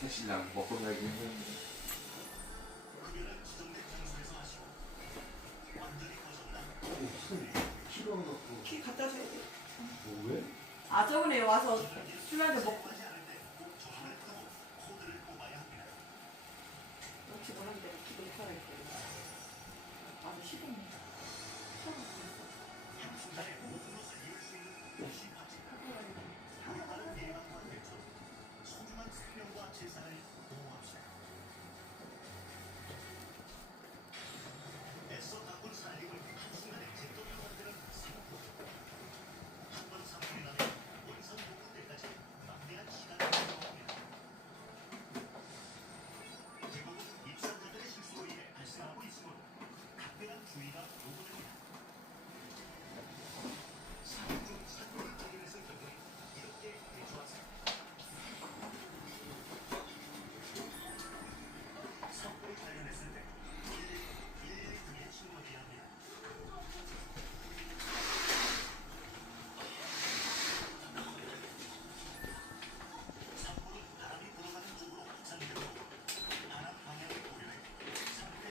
택시랑 먹고 살기 힘든데. 키 갖다 줘야 돼. 왜? 아 저번에 와서 술 한잔 먹고